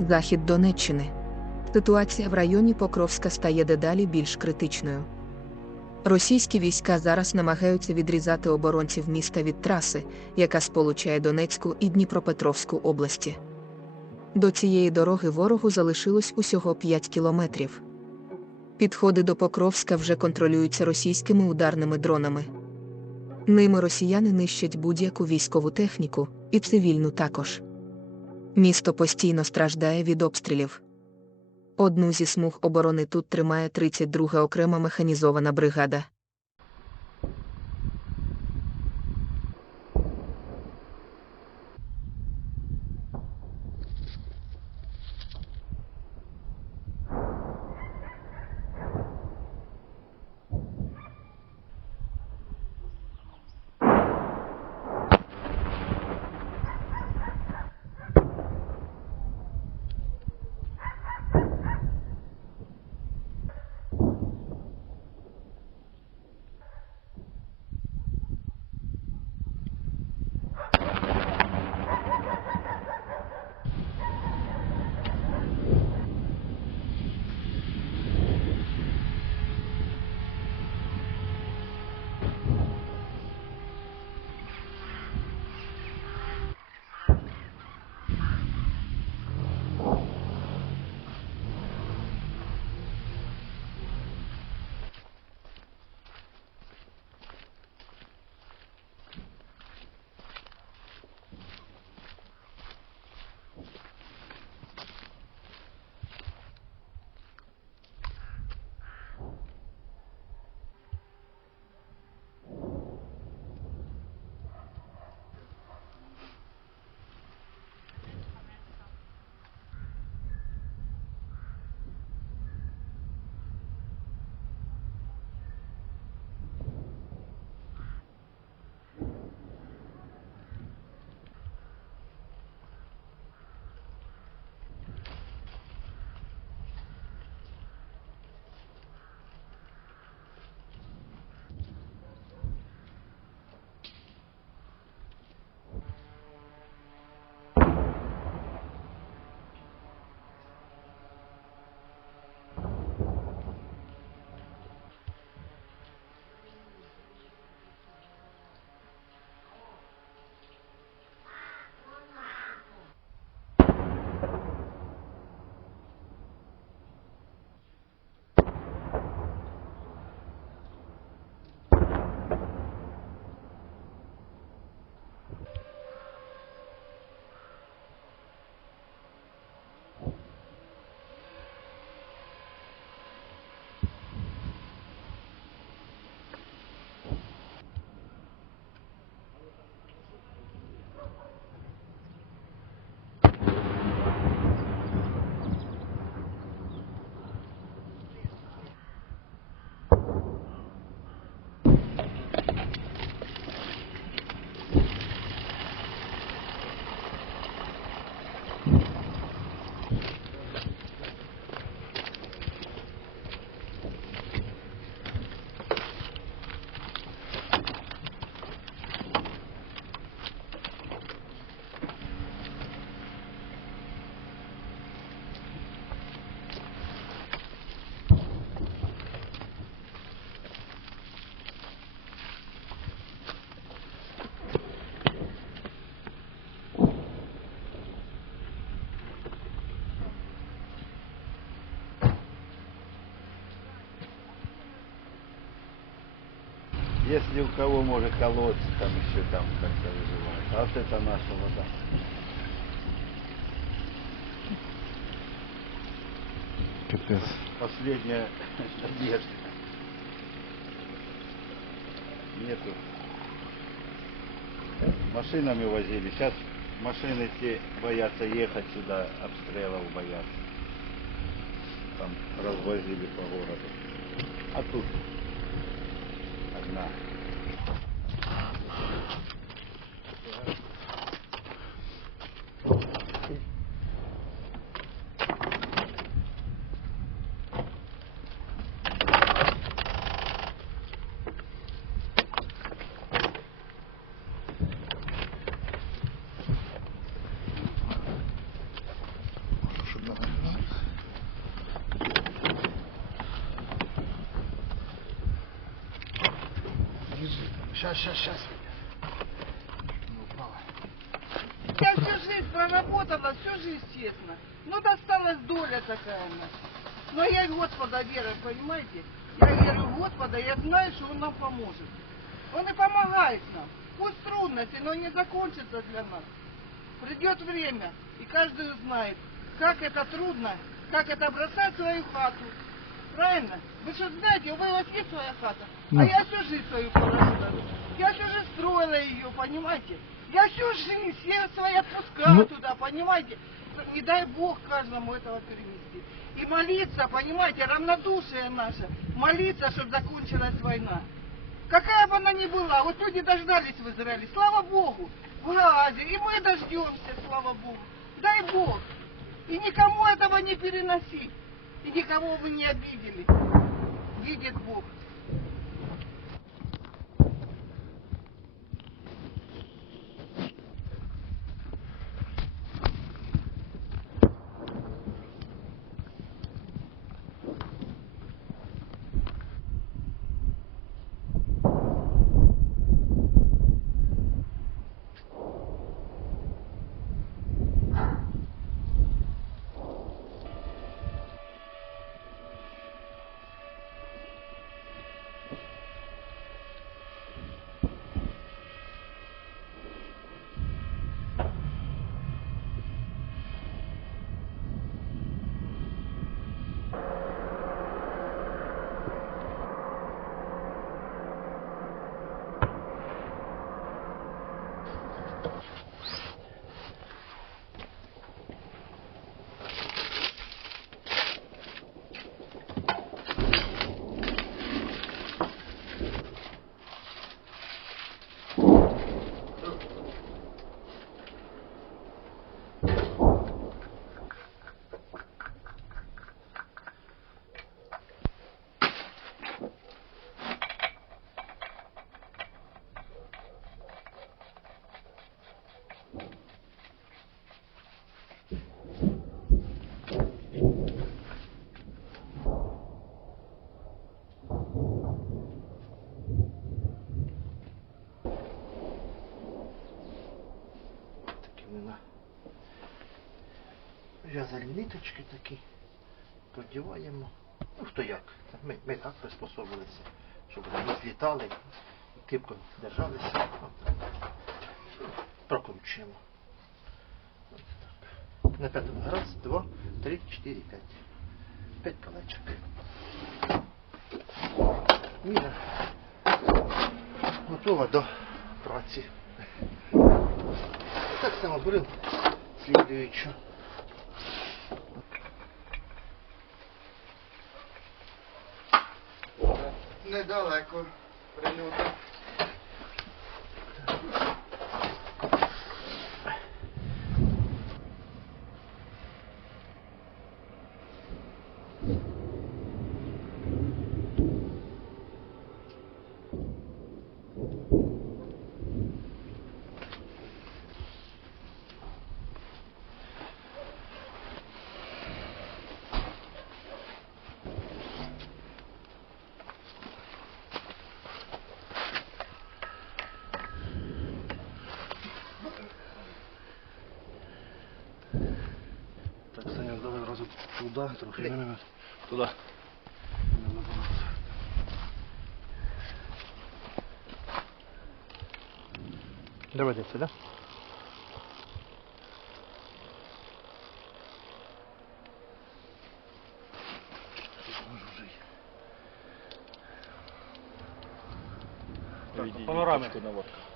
Захід Донеччини. Ситуація в районі Покровська стає дедалі більш критичною. Російські війська зараз намагаються відрізати оборонців міста від траси, яка сполучає Донецьку і Дніпропетровську області. До цієї дороги ворогу залишилось усього 5 кілометрів. Підходи до Покровська вже контролюються російськими ударними дронами. Ними росіяни нищать будь-яку військову техніку, і цивільну також. Місто постійно страждає від обстрілів. Одну зі смуг оборони тут тримає 32 окрема механізована бригада. Если у кого может колодцы, там еще там как-то выживает. А вот это наша вода. Капец. Последняя надежда. Нету. Машинами возили. Сейчас машины те боятся ехать сюда, обстрелов боятся. Там развозили по городу. А тут одна. Сейчас, сейчас, сейчас. Я всю жизнь проработала, всю жизнь честно. Ну, досталась доля такая у нас. Но я Господа верю, понимаете? Я верю в Господа, я знаю, что Он нам поможет. Он и помогает нам. Пусть трудности, но не закончится для нас. Придет время, и каждый узнает, как это трудно, как это бросать свою хату. Правильно? Вы что знаете, у вас есть своя хата? А я всю жизнь свою положила. Я всю жизнь строила ее, понимаете? Я всю жизнь все свои отпускала Ну- туда, понимаете? Не дай Бог каждому этого перевести. И молиться, понимаете, равнодушие наше. Молиться, чтобы закончилась война. Какая бы она ни была, вот люди дождались в Израиле, слава Богу, в Гаазе, и мы дождемся, слава Богу. Дай Бог. И никому этого не переносить. И никого вы не обидели. Видит Бог. Ниточки такі. Продіваємо. Ну хто як. Ми, ми так приспособилися, щоб вони злітали, кипко держалися. Прокручуємо. На п'ятому. Раз, два, три, чотири, п'ять. П'ять колечок. Міна готова до праці. Так само беремо слідуючу. daleco. Prenuto. туди, трохи э. винамет. Туди. Давай десь сюди. Панорами. Панорами.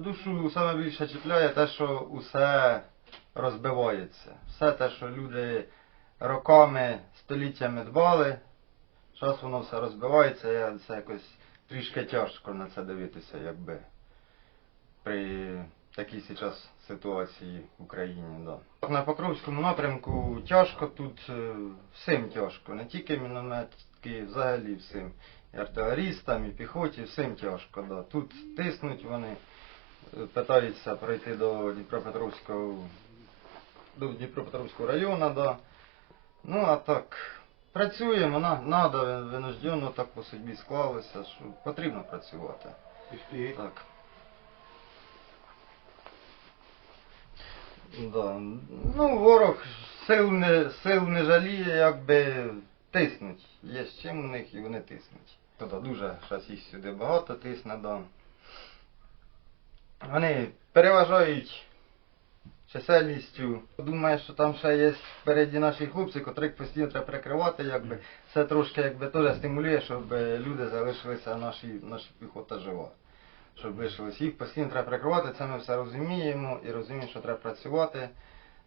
Душу саме більше чіпляє те, що усе розбивається. Все те, що люди роками, століттями дбали, зараз воно все розбивається, я це якось трішки тяжко на це дивитися, якби при такій зараз ситуації в Україні. Да. На Покровському напрямку тяжко тут е, всім тяжко, не тільки мінометки, взагалі всім. І артилерістам, і піхоті, всім тяжко. Да. Тут тиснуть вони, питаються пройти до Дніпропетровського, до Дніпропетровського району, да. Ну а так, працюємо, на, надо, винуждено так по судьбі склалося, що потрібно працювати. Так. Да. Ну, ворог сил не, сил не жаліє, якби тиснуть. Є з чим у них і вони тиснуть. Тобто дуже зараз їх сюди багато тисне, да. Вони переважають чисельністю. Думаю, що там ще є впереді наші хлопці, котрих постійно треба прикривати, якби це трошки якби теж стимулює, щоб люди залишилися наші, наша піхота жива. Щоб лишились. Їх постійно треба прикривати, це ми все розуміємо і розуміємо, що треба працювати,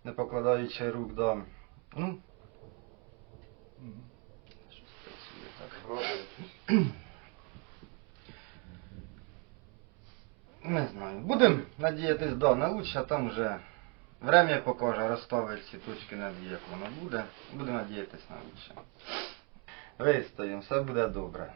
не покладаючи рук до. Ну, щось працює так. Не знаю. Будемо надіятись, да, на лучше, а там вже время покаже, розставить ці точки над як воно буде. Будемо надіятись на лучше. Вистоїмо, все буде добре.